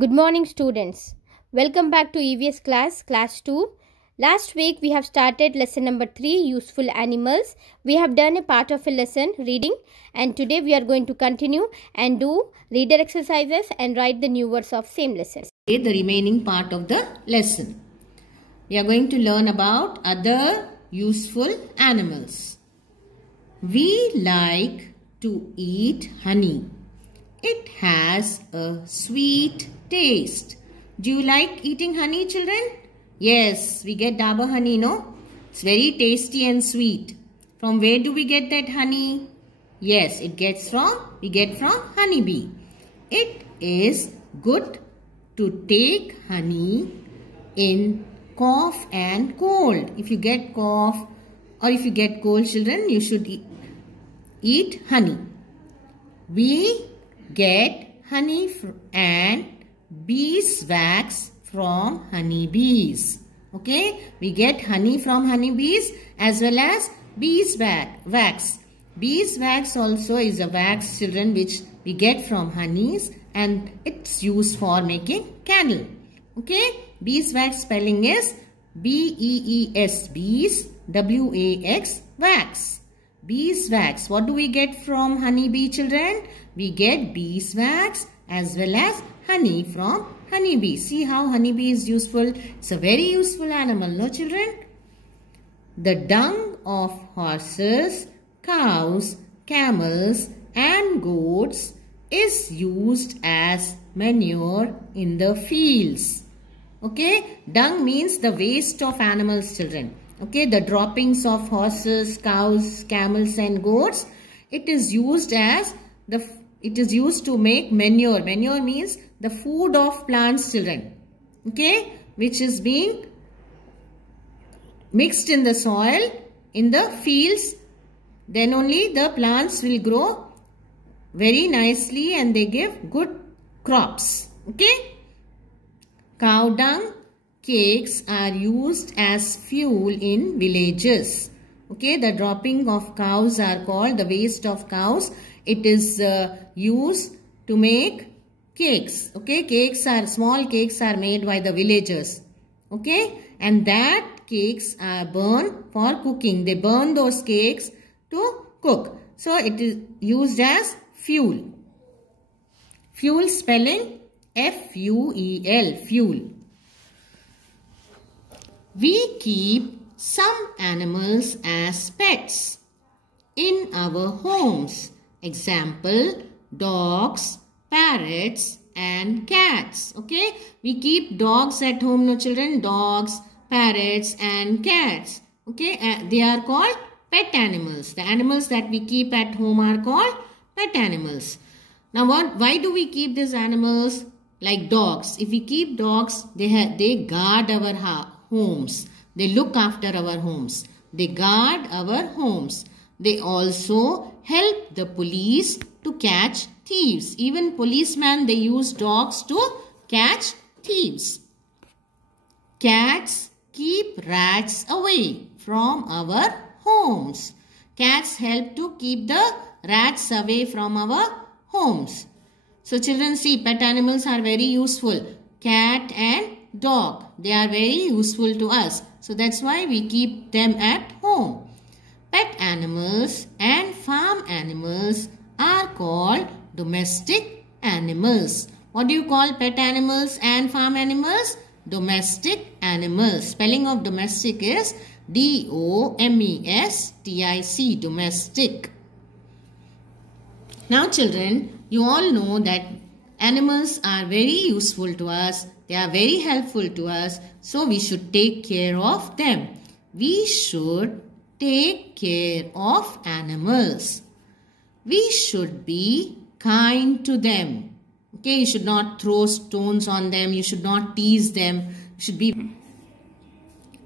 Good morning, students. Welcome back to EVS class 2. Last week we have started lesson number 3, useful animals. We have done a part of a lesson, reading, and today we are going to continue and do reader exercises and write the new words of same lesson. The remaining part of the lesson. We are going to learn about other useful animals. We like to eat honey. It has a sweet taste. Do you like eating honey, children? Yes, we get Dabur honey, no? It's very tasty and sweet. From where do we get that honey? Yes, we get from honeybee. It is good to take honey in cough and cold. If you get cough or if you get cold, children, you should eat honey. We get honey and beeswax from honeybees. Okay, we get honey from honeybees as well as beeswax. Beeswax also is a wax, children, which we get from honeys, and it's used for making candle. Okay, beeswax spelling is B-E-E-S, bees, W-A-X, wax. Beeswax. What do we get from honeybee, children? We get beeswax as well as honey from honeybee. See how honeybee is useful. It's a very useful animal, no, children? The dung of horses, cows, camels and goats is used as manure in the fields. Okay, dung means the waste of animals, children. Okay, the droppings of horses, cows, camels and goats, it is used to make manure. Manure means the food of plants, children. Okay, which is being mixed in the soil in the fields. Then only the plants will grow very nicely and they give good crops. Okay, cow dung cakes are used as fuel in villages. Okay, the dropping of cows are called the waste of cows. It is used to make cakes. Okay, small cakes are made by the villagers. Okay, and that cakes are burned for cooking. They burn those cakes to cook. So it is used as fuel. Fuel spelling F-U-E-L, fuel. We keep some animals as pets in our homes. Example, dogs, parrots and cats. Okay, we keep dogs at home, no, children? Dogs, parrots and cats. Okay, they are called pet animals. The animals that we keep at home are called pet animals. Now why do we keep these animals? Like dogs. If we keep dogs, they guard our homes. They look after our homes. They guard our homes. They also help the police to catch thieves. Even policemen, they use dogs to catch thieves. Cats keep rats away from our homes. Cats help to keep the rats away from our homes. So children, see, pet animals are very useful. Cat and dog, they are very useful to us. So that's why we keep them at home. Pet animals and farm animals are called domestic animals. What do you call pet animals and farm animals? Domestic animals. Spelling of domestic is D-O-M-E-S-T-I-C, domestic. Now children, you all know that animals are very useful to us. They are very helpful to us. So we should take care of them. We should take care of animals. We should be kind to them. Okay, you should not throw stones on them. You should not tease them. You should be.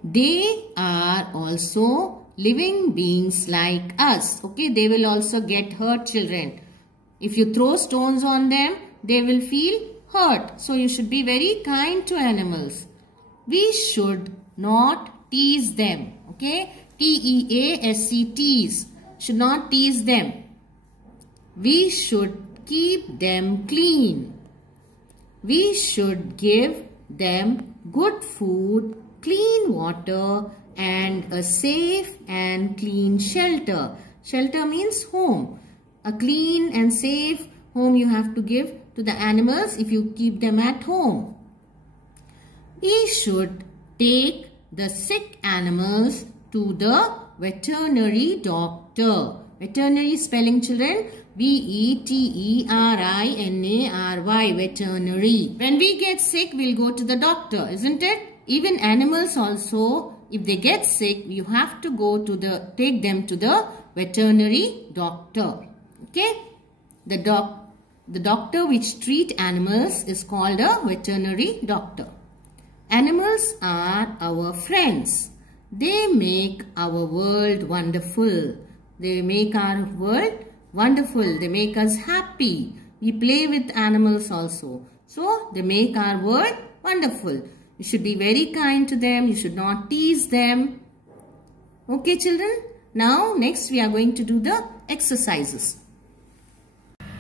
They are also living beings like us. Okay, they will also get hurt, children. If you throw stones on them, they will feel hurt. So you should be very kind to animals. We should not tease them. Okay, T-E-A-S-E, tease. Should not tease them. We should keep them clean. We should give them good food, clean water, and a safe and clean shelter. Shelter means home. A clean and safe home you have to give to the animals if you keep them at home. We should take the sick animals to the veterinary doctor. Veterinary spelling, children, veterinary, veterinary. When we get sick, we'll go to the doctor, isn't it? Even animals also, if they get sick, you have to go to take them to the veterinary doctor. Okay? The doctor which treat animals is called a veterinary doctor. Animals are our friends. They make our world wonderful. They make our world wonderful. They make us happy. We play with animals also. So, they make our world wonderful. You should be very kind to them. You should not tease them. Okay, children? Now, next we are going to do the exercises.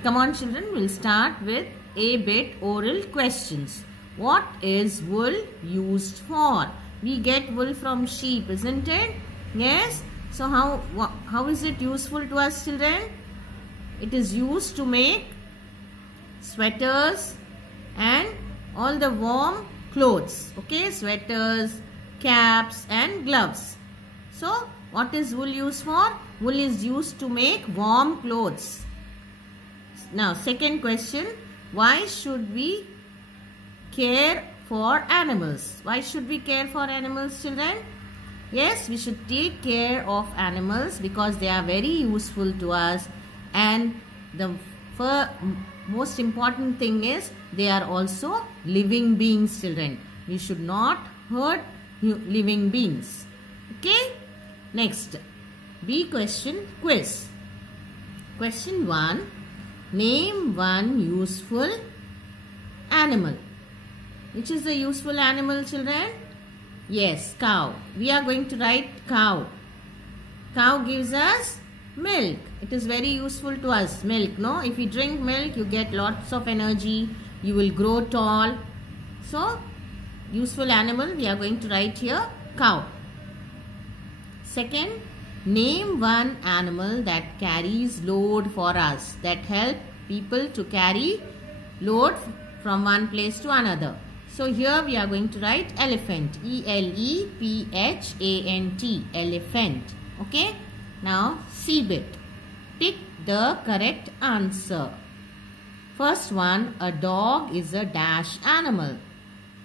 Come on, children. We'll start with A bit oral questions. What is wool used for? We get wool from sheep, isn't it? Yes? So, how is it useful to us, children? It is used to make sweaters and all the warm clothes. Okay, sweaters, caps and gloves. So, what is wool used for? Wool is used to make warm clothes. Now, second question. Why should we care for animals? Why should we care for animals, children? Yes, we should take care of animals because they are very useful to us, and the most important thing is they are also living beings, children. We should not hurt living beings. Okay? Next, B question quiz. Question 1. Name one useful animal. Which is the useful animal, children? Yes, cow. We are going to write cow. Cow gives us milk. It is very useful to us. Milk, no? If you drink milk, you get lots of energy. You will grow tall. So, useful animal, we are going to write here cow. Second, name one animal that carries load for us. That help people to carry load from one place to another. So here we are going to write elephant. E-L-E-P-H-A-N-T. Elephant. Okay. Now C bit. Pick the correct answer. First one. A dog is a dash animal.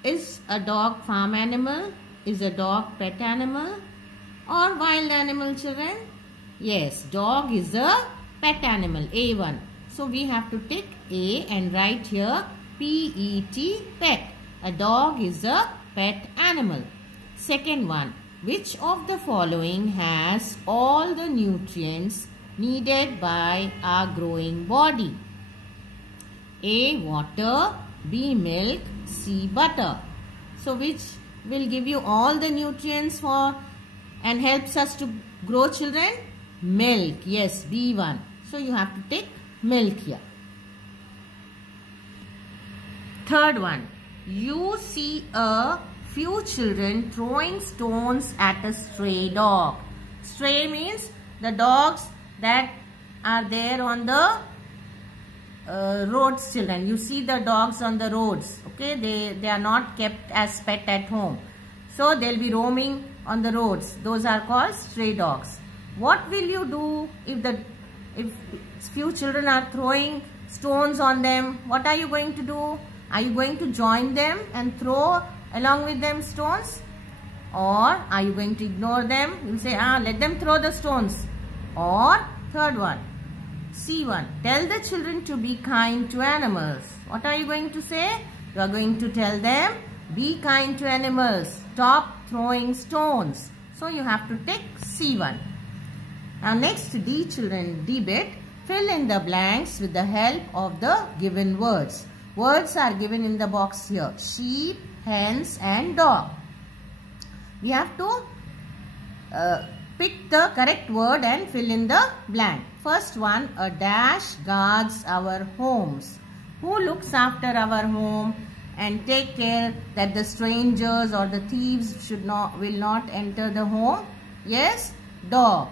Is a dog farm animal? Is a dog pet animal? Or wild animal, children? Yes. Dog is a pet animal. A1. So we have to tick A and write here P-E-T. Pet. A dog is a pet animal. Second one. Which of the following has all the nutrients needed by our growing body? A. Water. B. Milk. C. Butter. So which will give you all the nutrients for and helps us to grow, children? Milk. Yes, B1. So you have to take milk here. Third one. You see a few children throwing stones at a stray dog. Stray means the dogs that are there on the roads, children. You see the dogs on the roads. Okay, they are not kept as pet at home. So they'll be roaming on the roads. Those are called stray dogs. What will you do if few children are throwing stones on them? What are you going to do? Are you going to join them and throw along with them stones? Or are you going to ignore them? You will say, let them throw the stones. Or third one, C1. Tell the children to be kind to animals. What are you going to say? You are going to tell them, be kind to animals. Stop throwing stones. So you have to take C1. Now next D, children, D bit. Fill in the blanks with the help of the given words. Words are given in the box here. Sheep, hens and dog. We have to pick the correct word and fill in the blank. First one, a dash guards our homes. Who looks after our home and take care that the strangers or the thieves will not enter the home? Yes, dog.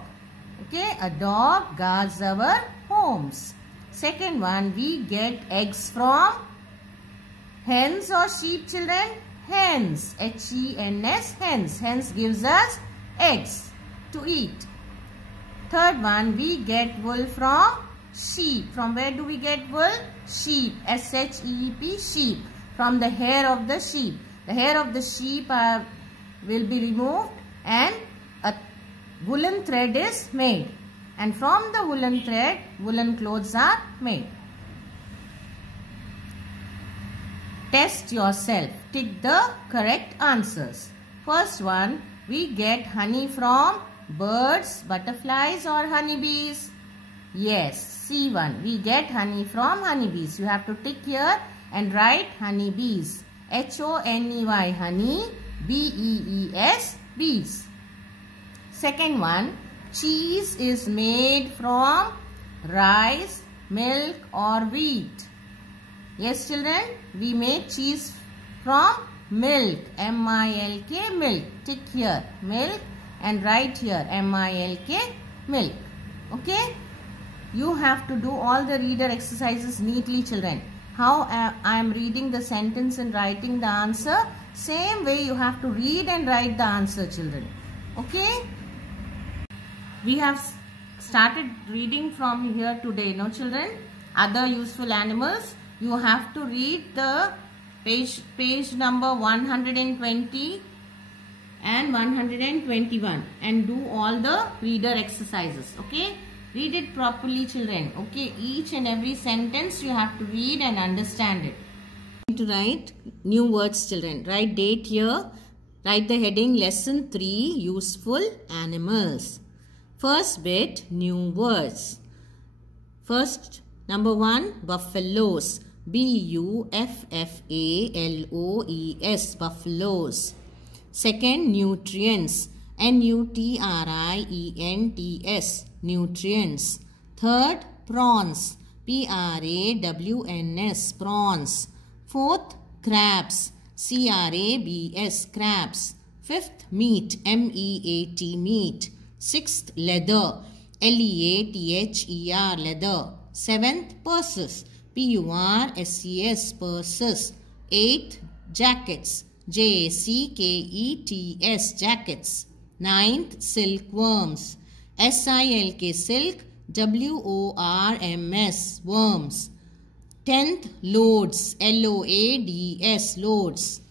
Okay, a dog guards our homes. Second one, we get eggs from hens or sheep, children? Hens. H-E-N-S, hens. Hens gives us eggs to eat. Third one, we get wool from sheep. From where do we get wool? Sheep. S-H-E-E-P, sheep. From the hair of the sheep. The hair of the sheep will be removed and a woolen thread is made. And from the woolen thread, woolen clothes are made. Test yourself. Tick the correct answers. First one, we get honey from birds, butterflies or honeybees? Yes, C1. We get honey from honeybees. You have to tick here and write honeybees. H-O-N-E-Y, honey, B-E-E-S, bees. Second one, cheese is made from rice, milk or wheat. Yes, children, we make cheese from milk, M-I-L-K, milk. Tick here, milk, and write here, M-I-L-K, milk. Okay? You have to do all the reader exercises neatly, children. How I am reading the sentence and writing the answer, same way you have to read and write the answer, children. Okay? We have started reading from here today, no children? Other useful animals. You have to read the page number 120 and 121 and do all the reader exercises. Okay? Read it properly, children. Okay? Each and every sentence you have to read and understand it. To write new words, children. Write date here. Write the heading Lesson 3, Useful Animals. First bit, new words. First, number 1, buffaloes. B-U-F-F-A-L-O-E-S, buffaloes. Second, nutrients. N-U-T-R-I-E-N-T-S, nutrients. Third, prawns. P-R-A-W-N-S, prawns. Fourth, crabs. C-R-A-B-S, crabs. Fifth, meat. M-E-A-T, meat. Sixth, leather. L-E-A-T-H-E-R, leather. Seventh, purses. P-U-R-S-E-S, purses. Eighth, jackets. J-A-C-K-E-T-S, jackets. Ninth, silkworms. S-I-L-K, silk. W-O-R-M-S, worms. 10th, loads. L-O-A-D-S, loads.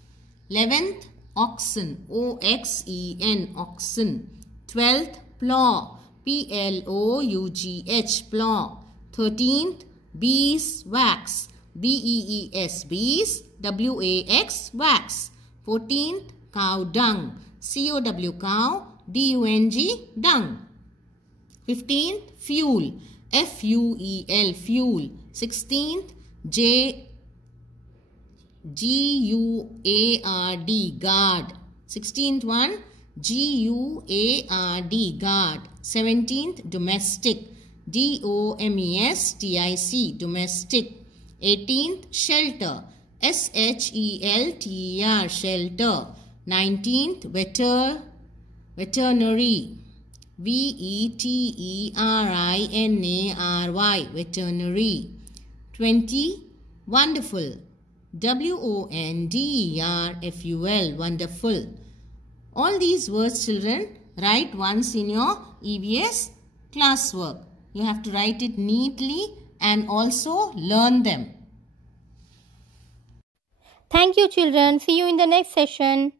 11th, oxen. O-X-E-N, oxen. 12th, plough. P-L-O-U-G-H, plough. 13th, beeswax. B-E-E-S, bees. W-A-X, wax. 14th, cow dung. C-O-W, cow. D-U-N-G, dung. 15th, fuel. F-U-E-L, fuel. 16th, G-U-A-R-D, guard. 16th one, G-U-A-R-D, guard. 17th, domestic. D-O-M-E-S-T-I-C, domestic. 18th, shelter. S-H-E-L-T-E-R, shelter. 19th, veterinary. V-E-T-E-R-I-N-A-R-Y, veterinary. 20, wonderful. W-O-N-D-E-R-F-U-L, wonderful. All these words, children, write once in your EVS classwork. You have to write it neatly and also learn them. Thank you, children. See you in the next session.